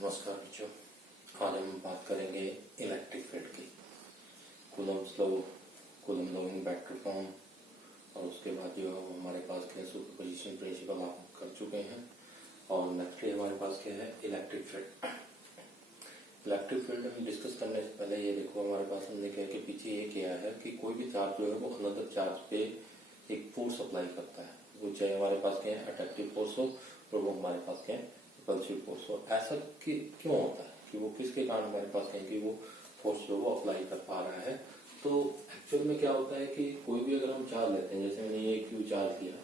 नमस्कार बच्चों, आज हम बात करेंगे इलेक्ट्रिक फील्ड की। Coulomb's law, coulomb law in vector form, और उसके बाद जो है हमारे पास क्या सुपरपोजिशन प्रिंसिपल आप कर चुके हैं। और नेक्स्ट हमारे पास क्या है, इलेक्ट्रिक फील्ड। इलेक्ट्रिक फील्ड हम डिस्कस करने से पहले ये देखो, हमारे पास हमने क्या कि पीछे ये किया है कि कोई भी चार्ज जो है वो अनदर चार्ज पे एक फोर्स अप्लाई करता है। वो चाहे हमारे पास क्या है अट्रैक्टिव फोर्स हो, और वो हमारे पास क्या है रिपल्सिव फोर्स हो। ऐसा कि क्यों होता है कि वो किसके कारण हमारे पास कहें कि वो फोर्स जो वो अप्लाई कर पा रहा है। तो एक्चुअल में क्या होता है कि कोई भी अगर हम चार्ज लेते हैं, जैसे मैंने ये क्यू चार्ज लिया,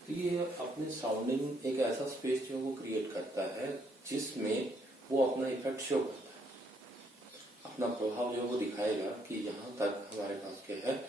तो ये अपने सराउंडिंग एक ऐसा स्पेस जो वो क्रिएट करता है जिसमें वो अपना इफेक्ट शो करता है, अपना प्रभाव जो वो दिखाएगा कि यहाँ तक हमारे पास क्या है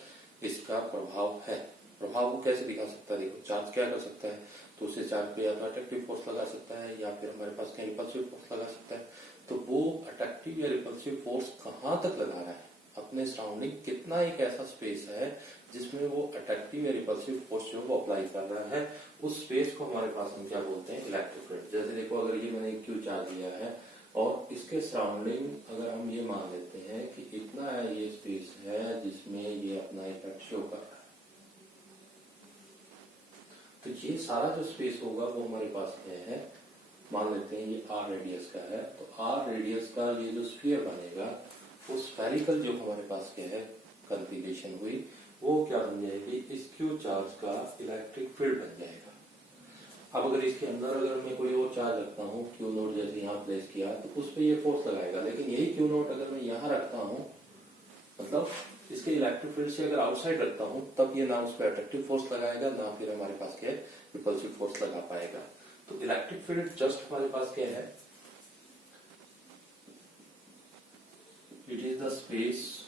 इसका प्रभाव है। प्रभाव वो कैसे दिखा सकता है, देखो चार्ज क्या कर सकता है, तो उसे चार्ज पे या तो अट्रैक्टिव फोर्स लगा सकता है या फिर हमारे पास क्या रिपल्सिव फोर्स लगा सकता है। तो वो अट्रैक्टिव या रिपल्सिव फोर्स कहाँ तक लगा रहा है, अपने सराउंडिंग कितना एक ऐसा स्पेस है जिसमें वो अट्रैक्टिव या रिपल्सिव फोर्स जो वो अप्लाई कर रहा है, उस स्पेस को हमारे पास हम क्या बोलते हैं, इलेक्ट्रिक फील्ड। जैसे देखो, अगर ये मैंने एक क्यू चार्ज लिया है और इसके सराउंडिंग अगर हम ये मान लेते हैं कि इतना ये स्पेस है जिसमें ये अपना इफेक्ट शो कर रहा है, तो ये सारा जो स्पेस होगा वो हमारे पास क्या है, मान लेते हैं ये आर रेडियस का है। तो आर रेडियस का ये जो स्फीयर बनेगा, वो स्फेरिकल जो हमारे पास क्या है कॉन्फ़िगरेशन हुई, वो क्या बन जाएगी, इस क्यू चार्ज का इलेक्ट्रिक फील्ड बन जाएगा। अब अगर इसके अंदर अगर मैं कोई और चार्ज रखता हूँ, क्यू नोट जैसे यहाँ प्लेस किया, तो उस पर ये फोर्स लगाएगा। लेकिन यही क्यू नोट अगर मैं यहाँ रखता हूँ, मतलब इसके इलेक्ट्रिक फील्ड से अगर आउटसाइड रखता हूं, तब ये ना उस पर अट्रैक्टिव फोर्स लगाएगा, ना फिर हमारे पास क्या है रिपल्सिव फोर्स लगा पाएगा। तो इलेक्ट्रिक फील्ड जस्ट हमारे पास क्या है, it is the space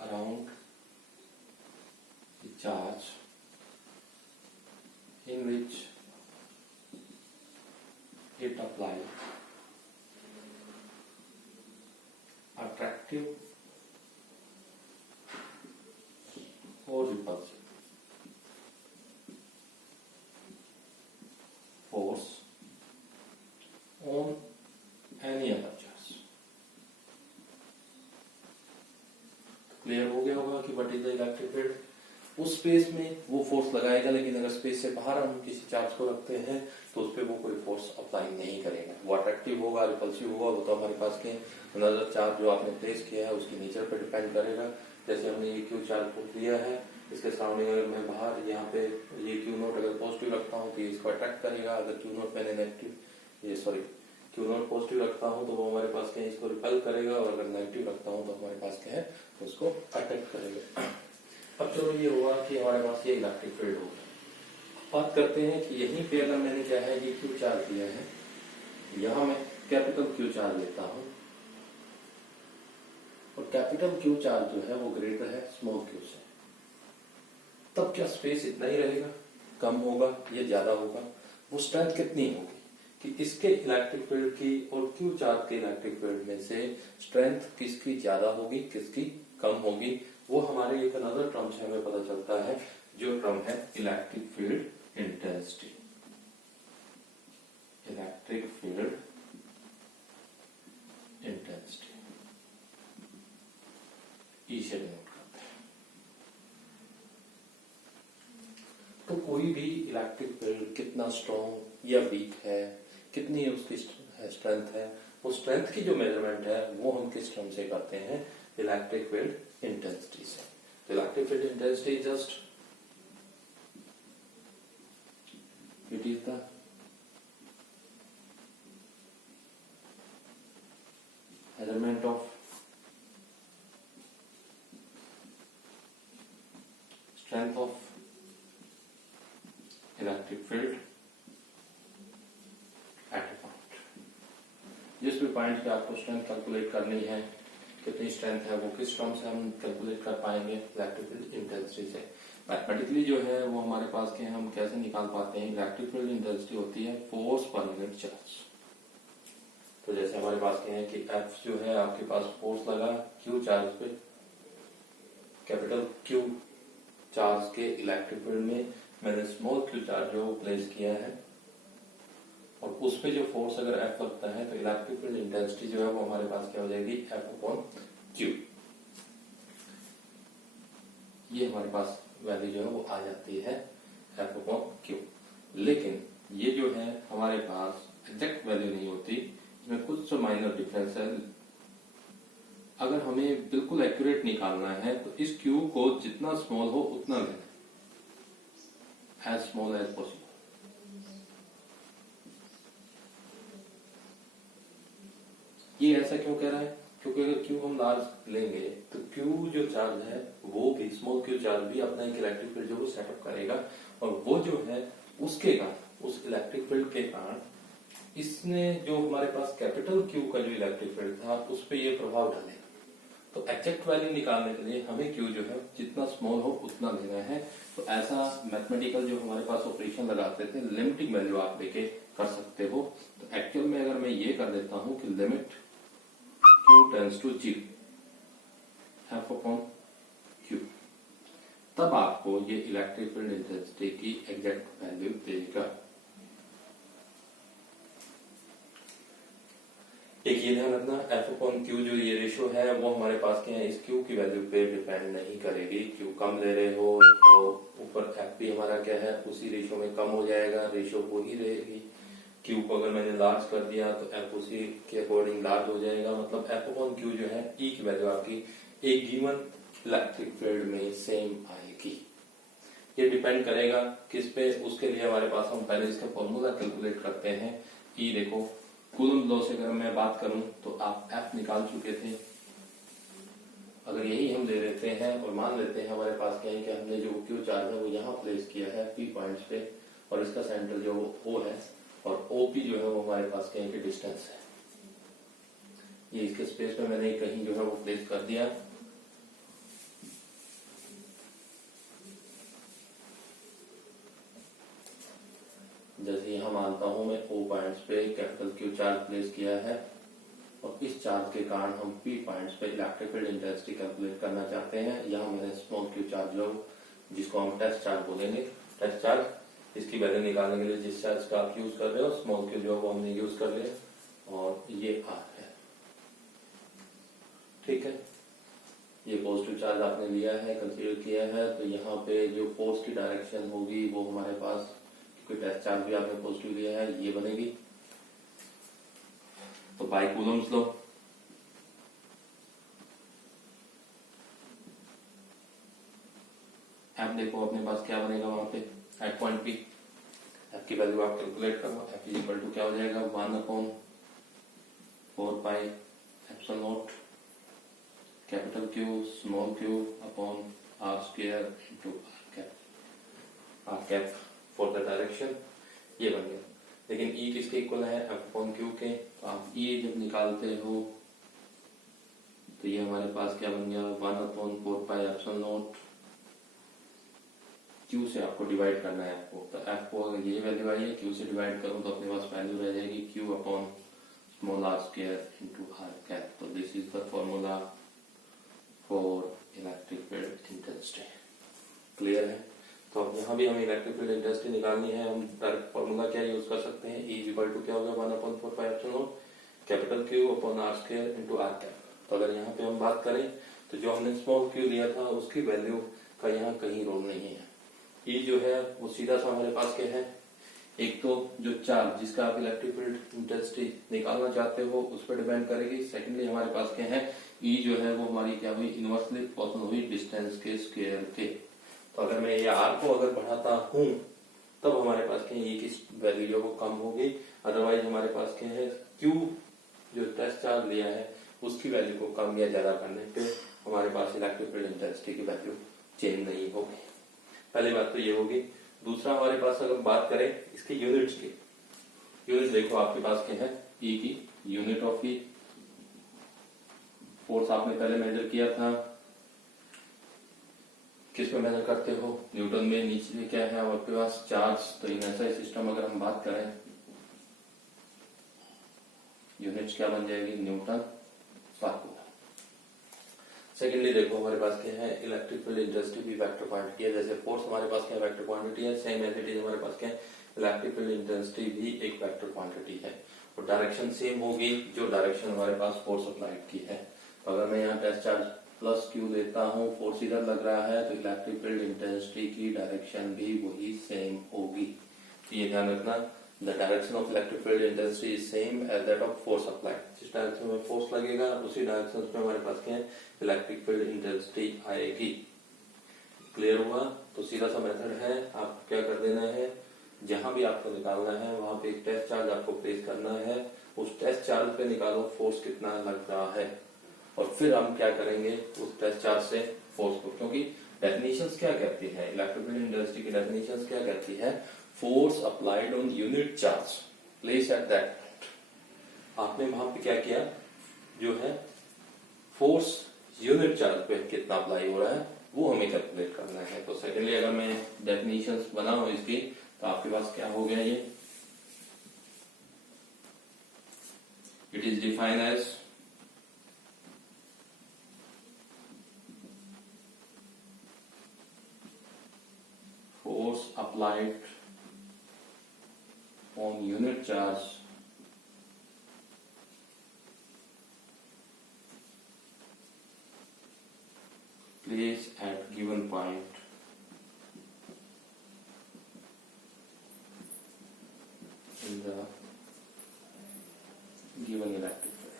around the charge in which it applies attractive or repulsive force on any other charge। Clear हो गया होगा कि what is the electric field. उस स्पेस में वो फोर्स लगाएगा, लेकिन अगर स्पेस से बाहर हम किसी चार्ज को रखते हैं तो उस पर वो कोई फोर्स अप्लाई नहीं करेगा। वो अट्रैक्टिव होगा, रिपल्सिव होगा, वो तो हमारे पास के अनदर चार्ज जो आपने प्लेस किया है उसकी नेचर पर डिपेंड करेगा। जैसे हमने ये क्यू चार्ज को लिया है, इसके सराउंडिंग अगर मैं बाहर यहाँ पे ये क्यू नोट अगर पॉजिटिव रखता हूँ तो ये इसको अट्रैक्ट करेगा। अगर क्यू नोट मैंने नेगेटिव क्यू नोट पॉजिटिव रखता हूँ तो वो हमारे पास क्या है इसको रिपेल करेगा, और अगर नेगेटिव रखता हूँ तो हमारे पास क्या है उसको अट्रैक्ट करेगा। अब चलो ये हुआ कि हमारे पास ये इलेक्ट्रिक फील्ड हो गया। बात करते हैं कि यहीं पे अगर मैंने क्या है ये क्यू चार्ज लिया है, यहां मैं कैपिटल क्यू चार्ज लेता हूं, और कैपिटल क्यू चार्ज जो है वो ग्रेटर है स्मॉल क्यू से, तब क्या स्पेस इतना ही रहेगा, कम होगा या ज्यादा होगा? वो स्ट्रेंथ कितनी होगी कि इसके इलेक्ट्रिक फील्ड की और क्यू चार्ज के इलेक्ट्रिक फील्ड में से स्ट्रेंथ किसकी ज्यादा होगी, किसकी कम होगी? वो हमारे एक अनदर टर्म से हमें पता चलता है, जो टर्म है electric field intensity. Electric field intensity ई से डिनोट करते हैं। तो कोई भी इलेक्ट्रिक फील्ड कितना स्ट्रॉन्ग या वीक है, कितनी उसकी स्ट्रेंथ है, वो स्ट्रेंथ की जो मेजरमेंट है वो हम किस टर्म से करते हैं, इलेक्ट्रिक फील्ड इंटेंसिटी से। तो electric field intensity just it is the measurement of strength of electric field at A point. जिस भी पॉइंट पे आपको स्ट्रेंथ कैलकुलेट करनी है, कितनी स्ट्रेंथ है, वो किस टर्म से हम कैलकुलेट कर पाएंगे, इलेक्ट्रिक फील्ड इंटेंसिटी से। मैथमेटिकली जो है वो हमारे पास के हम कैसे निकाल पाते हैं, इलेक्ट्रिक फील्ड इंटेंसिटी होती है फोर्स पर यूनिट चार्ज। तो जैसे हमारे पास क्या है कि एफ जो है आपके पास फोर्स लगा क्यू चार्ज पे, कैपिटल क्यू चार्ज के इलेक्ट्रिक फील्ड में मैंने स्मॉल क्यू चार्ज जो प्लेस किया है और उस पे जो फोर्स अगर F लगता है तो इलेक्ट्रिक फील्ड इंटेंसिटी जो है वो हमारे पास क्या हो जाएगी, F/Q। ये हमारे पास वैल्यू जो है वो आ जाती है F/Q। लेकिन ये जो है हमारे पास एग्जैक्ट वैल्यू नहीं होती, इसमें कुछ तो माइनर डिफरेंस है। अगर हमें बिल्कुल एक्यूरेट निकालना है तो इस Q को जितना स्मॉल हो उतना लेना, एज स्मॉल एज पॉसिबल। ये ऐसा क्यों कह रहा है, क्योंकि अगर Q हम लार्ज लेंगे तो Q जो चार्ज है वो भी, स्मॉल Q चार्ज भी अपना एक इलेक्ट्रिक फील्ड जो वो सेटअप करेगा और वो जो है उसके कारण, उस इलेक्ट्रिक फील्ड के कारण इसने जो हमारे पास कैपिटल Q का जो इलेक्ट्रिक फील्ड था उस पर ये प्रभाव डालेगा। तो एक्जैक्ट वैल्यू निकालने के लिए हमें Q जो है जितना स्मॉल हो उतना लेना है। तो ऐसा मैथमेटिकल जो हमारे पास ऑपरेशन लगाते थे, लिमिटिंग वैल्यू आप लेके कर सकते हो। तो एक्चुअल में अगर मैं ये कर देता हूं कि limit Q tends to 0, F/Q, तब आपको ये इलेक्ट्रिक फील्ड इंटेंसिटी की एग्जैक्ट वैल्यू देगा। एक ये ध्यान रखना, F/Q जो ये रेशो है वो हमारे पास क्या है, इस Q की वैल्यू पे डिपेंड नहीं करेगी। Q कम ले रहे हो तो ऊपर F भी हमारा क्या है उसी रेशो में कम हो जाएगा, रेशो वो ही रहेगी। Q को अगर मैंने लार्ज कर दिया तो F उसी के अकॉर्डिंग लार्ज हो जाएगा। मतलब F/Q जो है E की वैल्यू आपकी एक गिवन इलेक्ट्रिक फील्ड में सेम आएगी। ये डिपेंड करेगा किस पे, उसके लिए हमारे पास हम पहले इसका फॉर्मूला कैलकुलेट करते हैं। E देखो, कूलम्ब लॉ से अगर मैं बात करूं तो आप F निकाल चुके थे। अगर यही हम ले लेते हैं और मान लेते हैं हमारे पास क्या है कि हमने जो Q चार्ज है वो यहाँ प्लेस किया है P पॉइंट्स पे और इसका सेंटर जो O है और OP जो है वो हमारे पास क्या है कि डिस्टेंस है। ये इसके स्पेस में मैंने कहीं जो है वो प्लेस कर दिया। जैसे यहाँ मानता हूं मैं O पॉइंट्स पे कैपिटल Q चार्ज प्लेस किया है और इस चार्ज के कारण हम P पॉइंट्स पे इलेक्ट्रिक फील्ड इंटेंसिटी कैलकुलेट करना चाहते हैं। यहाँ मैंने स्मॉल Q चार्ज लो, जिसको हम टेस्ट चार्ज बोलेंगे, टेस्ट चार्ज, इसकी वैल्यू निकालने के लिए जिस चार्ज का आप यूज कर रहे हो स्मॉल Q जो वो हमने यूज कर लिया और ये R है। ठीक है, ये पॉजिटिव चार्ज आपने लिया है, कंसीडर किया है, तो यहाँ पे जो फोर्स की डायरेक्शन होगी वो हमारे पास, क्योंकि टेस्ट चार्ज भी आपने पॉजिटिव लिया है, ये बनेगी। तो बाय कूलम्स लो, F देखो अपने पास क्या बनेगा वहां पे एट पॉइंट P। F की वैल्यू आप कैलकुलेट करो, F इज इक्वल टू क्या हो जाएगा 1/4 pi epsilon not capital Q small Q upon R square into R cap for the direction. ये बन गया। लेकिन E किसके इक्वल है, F/Q के। तो आप E जब निकालते हो तो ये हमारे पास क्या बन गया 1/4 पाई एप्सिलॉन नॉट, Q से आपको डिवाइड करना है F को। तो F को अगर ये वैल्यू आई है Q से डिवाइड करूं तो अपने पास वैल्यू रह जाएगी Q upon small r square into R cap. तो this is the formula for electric field intensity. Clear है। तो अब यहाँ भी हमें इलेक्ट्रिक फील्ड इंटेंसिटी निकालनी है। हम डायरेक्ट फॉर्मूला क्या यूज कर सकते हैं, E इक्वल टू क्या होगा 1/4 pi epsilon not capital Q upon R square into R cap. तो अगर यहाँ पे हम बात करें तो जो हमने स्मॉल Q लिया था उसकी वैल्यू का यहाँ कहीं रोल नहीं है। E जो है वो सीधा सा हमारे पास क्या है, एक तो जो चार्ज जिसका आप इलेक्ट्रिक फील्ड इंटेंसिटी निकालना चाहते हो उस पर डिपेंड करेगी। सेकेंडली हमारे पास क्या है, E जो है वो हमारी क्या हुई, इनवर्सली प्रोपोर्शनल हुई डिस्टेंस के स्क्वायर के। तो अगर मैं ये R को अगर बढ़ाता हूं तब हमारे पास क्या है, E की वैल्यू जो वो कम होगी। अदरवाइज हमारे पास क्या है, Q जो टेस्ट चार्ज लिया है उसकी वैल्यू को कम या ज्यादा करने पे हमारे पास इलेक्ट्रिक फील्ड इंटेंसिटी की वैल्यू चेंज नहीं होगी। पहली बात तो ये होगी। दूसरा हमारे पास अगर बात करें इसके यूनिट्स की, यूनिट देखो आपके पास क्या है, E की यूनिट ऑफ E, फोर्स आपने पहले मेजर किया था, किस में मेजर करते हो, न्यूटन में। नीचे में क्या है आपके पास चार्ज। तो इन ऐसा सिस्टम अगर हम बात करें यूनिट्स क्या बन जाएगी, न्यूटन पर कूलम। सेकेंडली देखो हमारे पास क्या है, इलेक्ट्रिक फील्ड इंटेंसिटी भी वेक्टर क्वांटिटी है। जैसे फोर्स हमारे पास क्या वेक्टर क्वांटिटी है, सेम एज इट इज हमारे पास क्या है, इलेक्ट्रिक फील्ड इंटेंसिटी भी एक वेक्टर क्वांटिटी है और डायरेक्शन सेम होगी जो डायरेक्शन हमारे पास फोर्स अप्लाइड की है। तो अगर मैं यहाँ टेस्ट चार्ज प्लस क्यू देता हूँ, फोर्स इधर लग रहा है, तो इलेक्ट्रिक फील्ड इंटेंसिटी की डायरेक्शन भी वही सेम होगी। तो ये ध्यान रखना, the direction of electric field intensity is same as that of force applied. जिस डायरेक्शन में फोर्स लगेगा उसी डायरेक्शन में हमारे पास क्या है, इलेक्ट्रिक फील्ड इंटेंसिटी आएगी। क्लियर हुआ? तो सीधा सा मेथड है, आपको क्या कर देना है, जहां भी आपको निकालना है वहां पे एक टेस्ट चार्ज आपको प्लेस करना है, उस टेस्ट चार्ज पे निकालो फोर्स कितना लग रहा है और फिर हम क्या करेंगे उस टेस्ट चार्ज से फोर्स को, क्योंकि डेफिनेशंस क्या कहती है, इलेक्ट्रिक फील्ड इंटेंसिटी की डेफिनेशंस क्या कहती है, force applied on unit charge place at that. आपने वहां पे क्या किया, जो है फोर्स यूनिट चार्ज पे कितना अप्लाई हो रहा है वो हमें कैलकुलेट करना है। तो सेकेंडली अगर मैं डेफिनेशंस बनाऊं इसकी, तो आपके पास क्या हो गया, ये it is defined as force applied on unit charge placed at given point in the given electric field।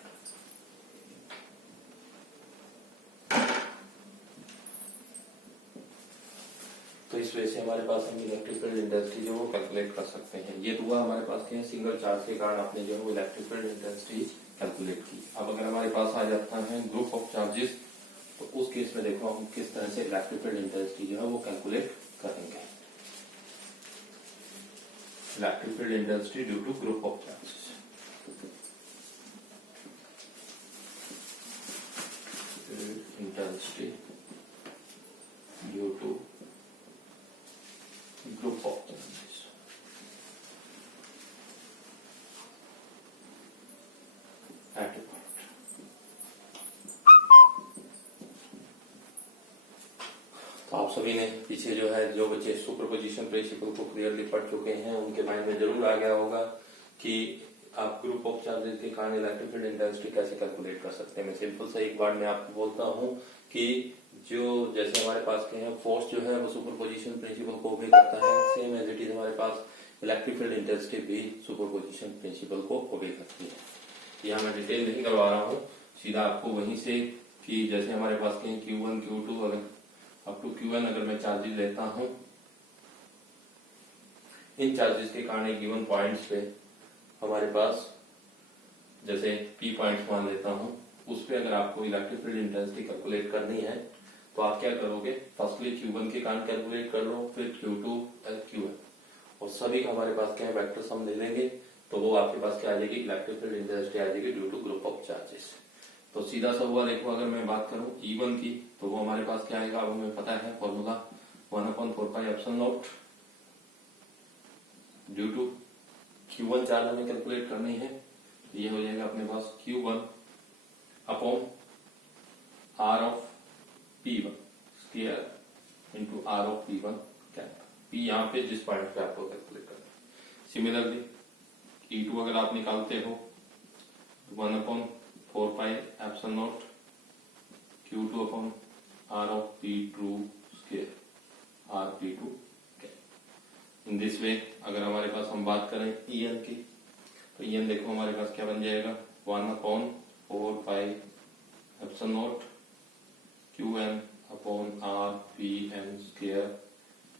तो इस वजह से हमारे पास हम इलेक्ट्रिक फील्ड इंटेंसिटी जो वो कैलकुलेट कर सकते हैं। ये हुआ हमारे पास क्या है, सिंगल चार्ज के कारण आपने जो है वो इलेक्ट्रिक फील्ड इंटेंसिटी कैलकुलेट की। अब अगर हमारे पास आ जाता है ग्रुप ऑफ चार्जेस, तो उस केस में देखो हम किस तरह से इलेक्ट्रिक फील्ड इंटेंसिटी जो है वो कैलकुलेट करेंगे। Electric field intensity due to group of charges, intensity due to group of charges. एट तो आप सभी ने पीछे जो है, जो बच्चे सुपरपोजिशन प्रिंसिपल को क्लियरली पढ़ चुके हैं उनके माइंड में जरूर आ गया होगा कि आप ग्रुप ऑफ चार्जेस के कारण इलेक्ट्रिक फील्ड इंटेंसिटी कैसे कैलकुलेट कर सकते हैं। मैं सिंपल सा एक बार मैं आपको बोलता हूं कि जो जैसे हमारे पास के हैं फोर्स जो है वो सुपरपोजिशन प्रिंसिपल को ओबे करता है, सेम एज इट इज हमारे पास इलेक्ट्रिक फील्ड इंटेंसिटी भी सुपरपोजिशन प्रिंसिपल को ओबे करती है। यहाँ मैं डिटेल नहीं करवा रहा हूँ, सीधा आपको वहीं से कि जैसे हमारे पास के Q1 Q2 अगर अप टू Qn अगर मैं चार्जेस लेता हूं, इन चार्जेस के कारण गिवन पॉइंट्स पे हमारे पास जैसे P पॉइंट्स मान लेता हूं, उस पे अगर आपको इलेक्ट्रिक फील्ड इंटेंसिटी कैलकुलेट करनी है तो आप क्या करोगे, फर्स्टली Q1 के कारण कैलकुलेट कर लो, फिर Q2 और Qn, और सभी का हमारे पास क्या है वेक्टर सम ले लेंगे, तो वो आपके पास क्या आ जाएगी, इलेक्ट्रिक फील्ड इंटेंसिटी आ जाएगी due to group of charges. तो सीधा सा हुआ, देखो अगर मैं बात करूं E1 की, तो वो हमारे पास क्या आएगा, अब हमें पता है formula 1/4πε0 due to Q1 charge हमें कैलकुलेट करनी है, तो ये हो जाएगा अपने पास Q1 upon R of P1 square into R of P1 cap. P यहाँ पे जिस पॉइंट पे आपको कैलकुलेट करना है। सिमिलरली E2 अगर आप निकालते हो 1/4πε0 Q2 upon R of P2 square R P2 cap. In this way अगर हमारे पास हम बात करें En की, तो En देखो हमारे पास क्या बन जाएगा, 1/4πε0 Qn upon R Pn square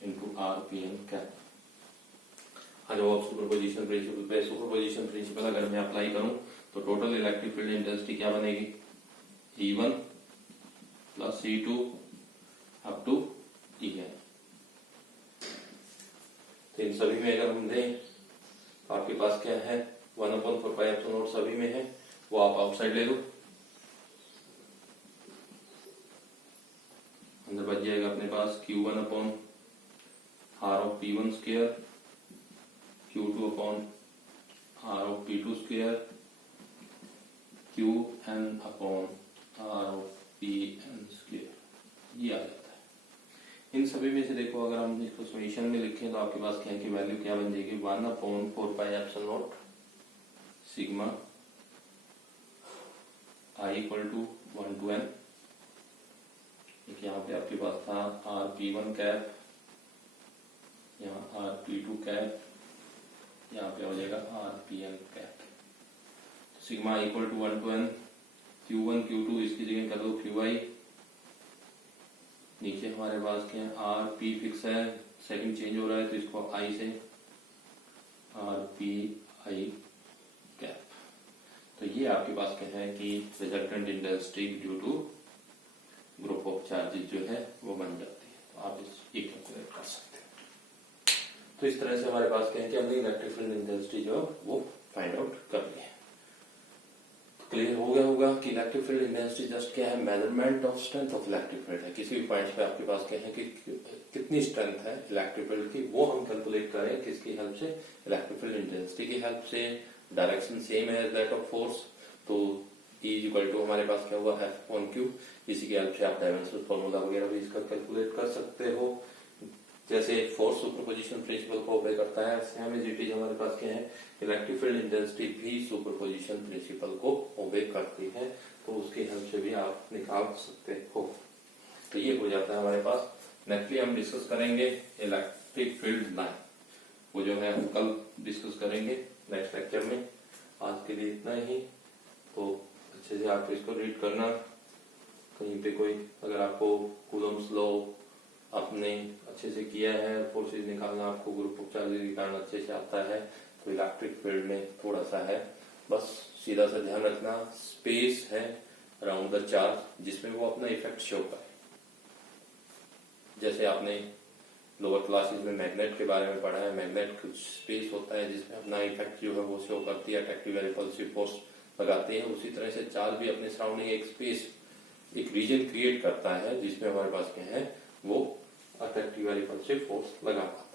into R Pn cap. हाँ, जो सुपरपोजिशन प्रिंसिपल पे, सुपरपोजिशन प्रिंसिपल अगर मैं अप्लाई करूं तो टोटल इलेक्ट्रिक फील्ड इंटेंसिटी क्या बनेगी, E1 plus E2 up to En। तो इन सभी में अगर हम दें तो आपके पास क्या है, 1/4πε0 सभी में है, वो आप आउटसाइड ले लो, अंदर बच जाएगा अपने पास Q1 upon R of P1 square, Q2 upon R of P2 square, Qn upon R of Pn square, ये आ जाता है। इन सभी में से देखो अगर हम इसको सॉल्यूशन में लिखें तो आपके पास क्या है कि वैल्यू क्या बन जाएगी, 1/4πε0 सिग्मा I = 1 to n। एक यहाँ पे आपके पास था rp1 कैप, यहाँ rp2 कैप, यहाँ पे हो जाएगा rpn कैप। तो sigma I = 1 to n, q1 q2 इसकी जगह कर दो qi, नीचे हमारे पास क्या है rp फिक्स है, सेकंड चेंज हो रहा है तो इसको i से rpi कैप। तो ये आपके पास क्या है कि resultant intensity due to group of charges जो है वो बन जाती है। तो आप इस एक कैलकुलेट कर सकते हैं। तो इस तरह से हमारे पास क्या है कि हमने इलेक्ट्रिक फील्ड इंटेंसिटी जो वो फाइंड आउट कर ली है। तो क्लियर हो गया होगा कि इलेक्ट्रिक फील्ड इंटेंसिटी जस्ट क्या है, measurement of strength of electric field है। किसी भी पॉइंट पे आपके पास क्या है कि कितनी स्ट्रेंथ है इलेक्ट्रिक फील्ड की, वो हम कैलकुलेट करें किसकी हेल्प से, इलेक्ट्रिक फील्ड इंटेंसिटी की हेल्प से। डायरेक्शन सेम है दैट ऑफ फोर्स, तो E = हमारे पास क्या हुआ F/Q। इसी की हेल्प से आप डायमेंशनल फॉर्मूला वगैरह भी इसका कैलकुलेट कर सकते हो। जैसे फोर्स सुपरपोजिशन प्रिंसिपल को ओबे करता है, सेम इज इट इज हमारे पास क्या है, इलेक्ट्रिक फील्ड इंटेंसिटी भी सुपरपोजिशन प्रिंसिपल को ओबे करती है, तो उसकी हेल्प से भी आप निकाल सकते हो। तो ये हो जाता है हमारे पास। नेक्स्टली हम डिस्कस करेंगे इलेक्ट्रिक फील्ड लाइन, वो जो है हम कल डिस्कस करेंगे नेक्स्ट लेक्चर में। आज के लिए इतना ही। तो अच्छे से आप इसको रीड करना, कहीं पे कोई अगर आपको कूलम्स लॉ आपने अच्छे से किया है, फोर्सेज निकालना आपको ग्रुप ऑफ चार्जेस के कारण अच्छे से आता है, तो इलेक्ट्रिक फील्ड में थोड़ा सा है, बस सीधा सा ध्यान रखना स्पेस है अराउंड द चार्ज जिसमें वो अपना इफेक्ट शो करे। जैसे आपने लोअर क्लासेस में मैग्नेट के बारे में पढ़ा है, मैग्नेट कुछ स्पेस होता है जिसमें अपना इफेक्ट जो है वो शो करती है, अट्रैक्टिव या रिपल्सिव फोर्स लगाते हैं। उसी तरह से चार्ज भी अपने सराउंडिंग एक स्पेस, एक रीजन क्रिएट करता है जिसमें हमारे पास क्या है वो अट्रैक्टिव या रिपल्सिव फोर्स लगा पाता है।